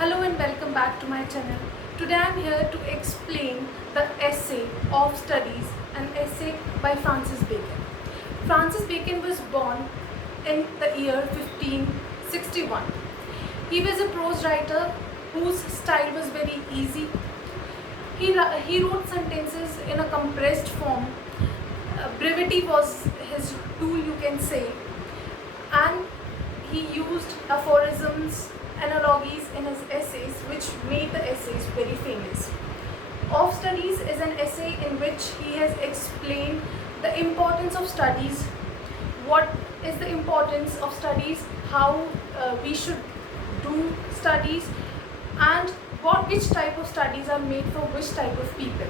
Hello and welcome back to my channel. Today I am here to explain the essay of studies, an essay by Francis Bacon. Francis Bacon was born in the year 1561. He was a prose writer whose style was very easy. He wrote sentences in a compressed form. Brevity was his tool, you can say, and he used aphorisms, analogies in his essays, which made the essays very famous. Of Studies is an essay in which he has explained the importance of studies, what is the importance of studies, how we should do studies, and which type of studies are made for which type of people.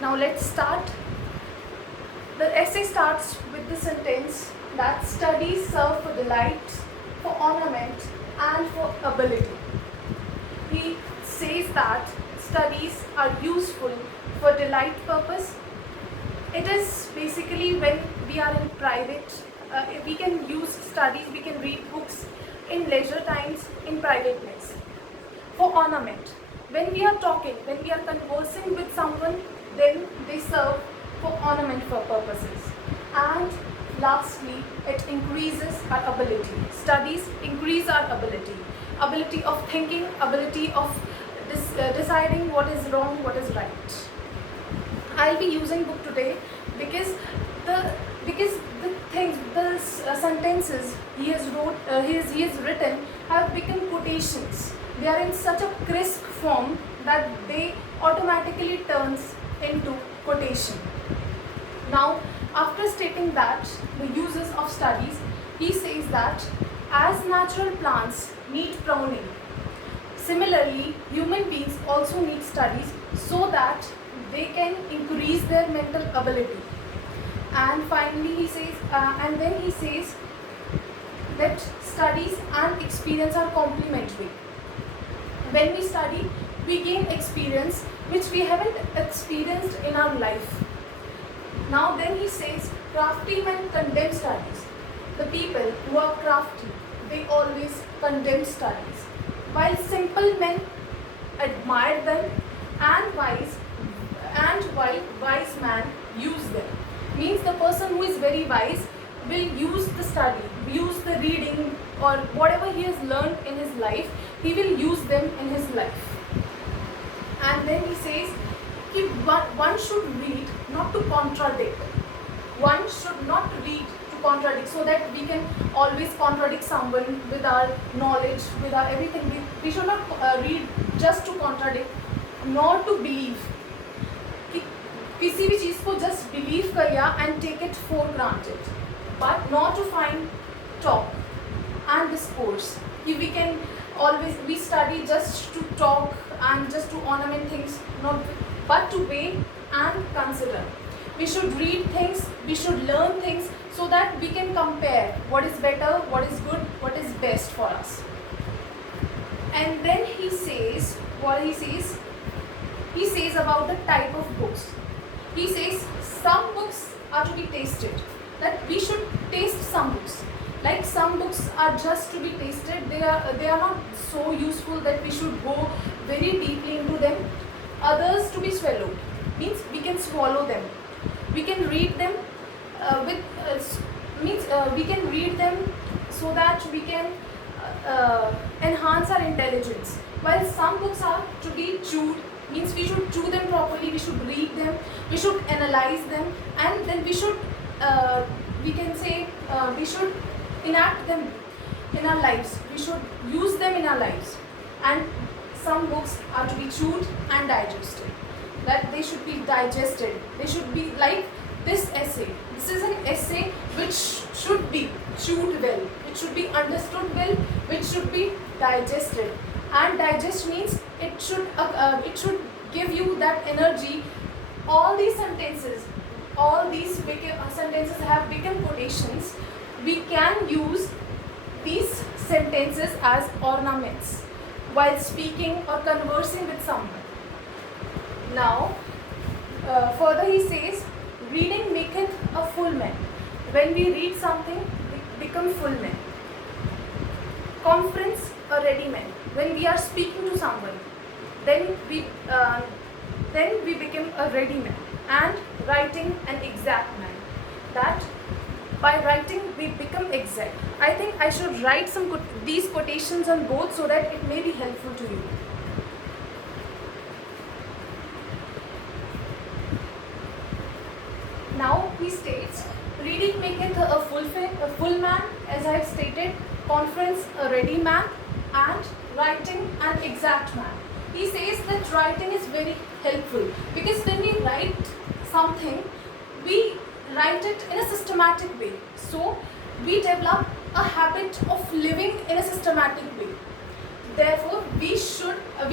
Now let's start. The essay starts with the sentence that studies serve for delight, for ornament, and for ability. He says that studies are useful for delight purpose. It is basically when we are in private, we can use studies, we can read books in leisure times, in privateness. For ornament, when we are talking, when we are conversing with someone, then they serve for ornament purposes. And lastly, it increases our ability. Studies increase our ability of thinking, ability of deciding what is wrong, what is right. I'll be using book today because the sentences he has written have become quotations. They are in such a crisp form that they automatically turns into quotation. Now, after stating that the uses of studies, he says that as natural plants need pruning, similarly human beings also need studies so that they can increase their mental ability. And finally he says, that studies and experience are complementary. When we study, we gain experience which we haven't experienced in our life. Now then he says, crafty men condemn studies. The people who are crafty, they always condemn studies, while simple men admire them, and while wise man use them. Means the person who is very wise will use the study, use the reading, or whatever he has learned in his life, he will use them in his life. And then he says, one should read not to contradict. One should not read to contradict, so that we can always contradict someone with our knowledge, with our everything. We should not read just to contradict, nor to believe. किसी भी चीज़ को just believe करिया and take it for granted, but not to find talk and discourse. We study just to talk and just to ornament things, but to weigh and consider. We should read things, we should learn things, so that we can compare what is better, what is good, what is best for us. And then he says, he says about the type of books. He says some books are to be tasted, that we should taste some books. Like some books are just to be tasted, they are not so useful that we should go very deeply into them. Others to be swallowed, means we can swallow them. We can read them we can read them so that we can enhance our intelligence. While some books are to be chewed, means we should chew them properly, we should read them, we should analyze them, and then we should we should enact them in our lives, we should use them in our lives. And some books are to be chewed and digested, that they should be digested, they should be like this essay. This is an essay which should be chewed well, it should be understood well, which should be digested. And digest means it should give you that energy. All these sentences have become quotations. We can use these sentences as ornaments while speaking or conversing with someone. Now, further he says, reading maketh a full man. When we read something, we become full men. Conference a ready man. When we are speaking to someone, then we become a ready man. And writing an exact man. That by writing we become exact. I think I should write these quotations on both so that it may be helpful to you. Now he states, reading maketh a full man, as I have stated, conference a ready man, and writing an exact man. He says that writing is very helpful because when we write something, we write it in a systematic way. So we develop a habit of living in a systematic way. Therefore, we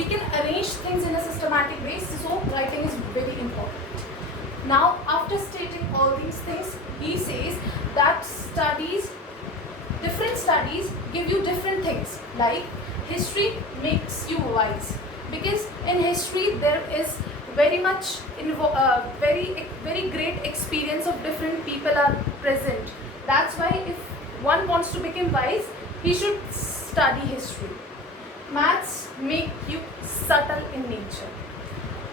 can arrange things in a systematic way. So writing is very important. Now, after stating all these things, he says that different studies give you different things. Like history makes you wise, because in history there is very much very great experience of different people are present. That's why if one wants to become wise, he should study history. Maths make you subtle in nature.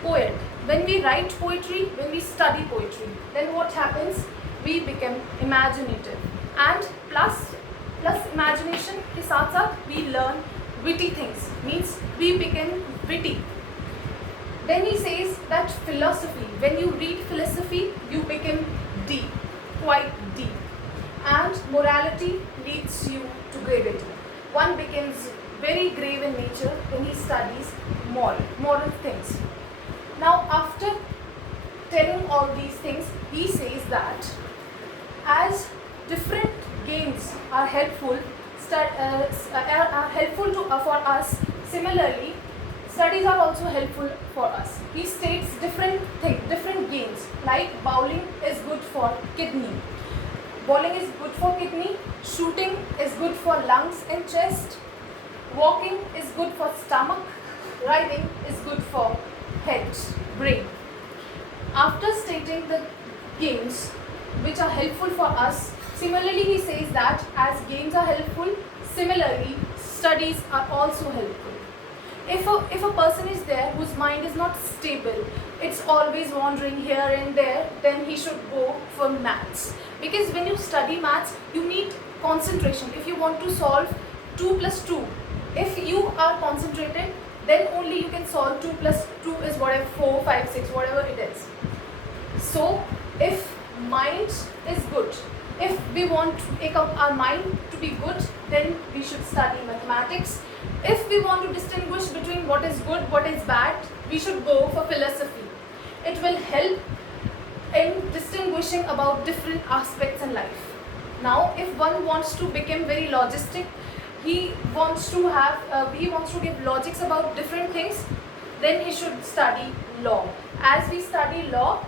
Poet. When we write poetry, when we study poetry, then what happens? We become imaginative. And plus imagination के साथ साथ we learn witty things. Means we become witty. Then he says that philosophy. When you read philosophy, you become deep, quite deep. And morality leads you to gravity. One becomes very grave in nature when he studies moral things. Now, after telling all these things, he says that as different games are helpful, for us, similarly, studies are also helpful for us. He states different games, like bowling is good for kidney. Bowling is good for kidney, shooting is good for lungs and chest, walking is good for stomach, riding is good for head, brain. After stating the games which are helpful for us, similarly he says that as games are helpful, similarly studies are also helpful. If a person is there whose mind is not stable, it's always wandering here and there, then he should go for maths. Because when you study maths, you need concentration. If you want to solve 2 plus 2, if you are concentrated, then only you can solve 2 plus 2 is whatever, 4, 5, 6, whatever it is. So, if mind is good, if we want to make up our mind to be good, then we should study mathematics. If we want to distinguish between what is good, what is bad, we should go for philosophy. It will help in distinguishing about different aspects in life. Now, if one wants to become very logistic, he wants to give logics about different things, then he should study law. As we study law,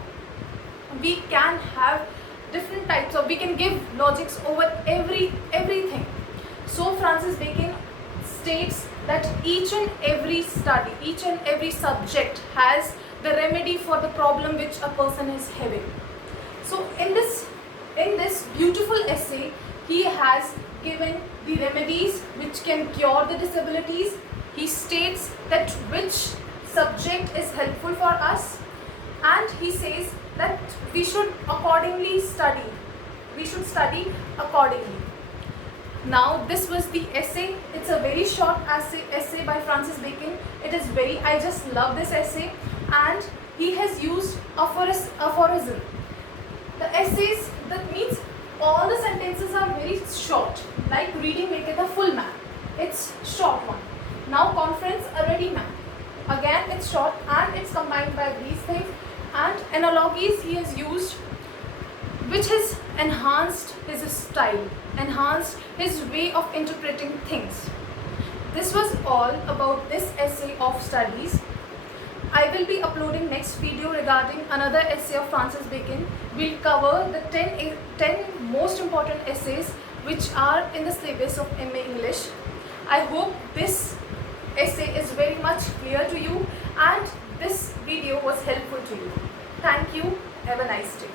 we can have different types of, we can give logics over everything. So Francis Bacon states that each and every study, each and every subject has the remedy for the problem which a person is having. So in this beautiful essay, he has given the remedies which can cure the disabilities. He states that which subject is helpful for us, and he says that we should accordingly study. We should study accordingly. Now this was the essay. It's a very short essay by Francis Bacon. I just love this essay, and he has used aphorism. The essays, that means all the sentences are very short, like reading maketh a full man. It's short one. Now conference a ready man. Again it's short and it's combined by these things, and analogies he has used which has enhanced his style, enhanced his way of interpreting things. This was all about this essay of studies. I will be uploading next video regarding another essay of Francis Bacon. We'll cover the 10 most important essays which are in the syllabus of MA English. I hope this essay is very much clear to you and this video was helpful to you. Thank you. Have a nice day.